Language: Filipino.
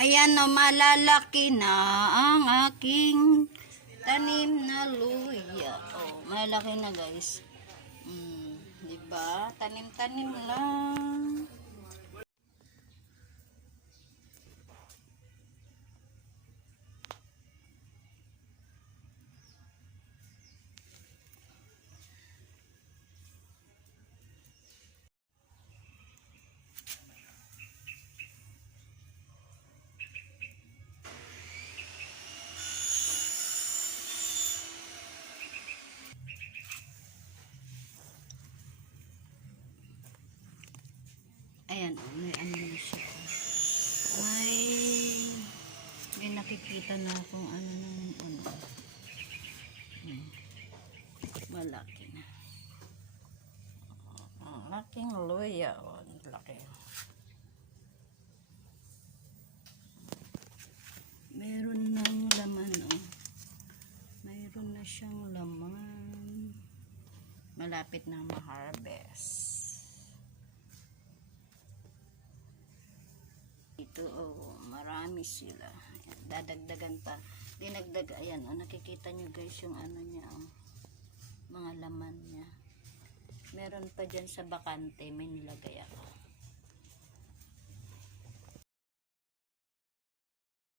Ayan o, malalaki na ang aking tanim na luya. Oh, malalaki na guys. Mm, di ba? Tanim-tanim lang. Ayan, oh, may ano na siya. May, may nakikita na kung ano ng ano. Hmm. Malaki na. Ang laking luya. Oh, ang laki. Meron ng laman, oh. Mayroon na siyang laman. Malapit na ma-harvest. Ito, oh, marami sila. Dadagdagan pa. Dinagdag, ayan, oh, nakikita nyo guys yung ano niya, oh, mga laman niya. Meron pa dyan sa bakante, may nilagay ako.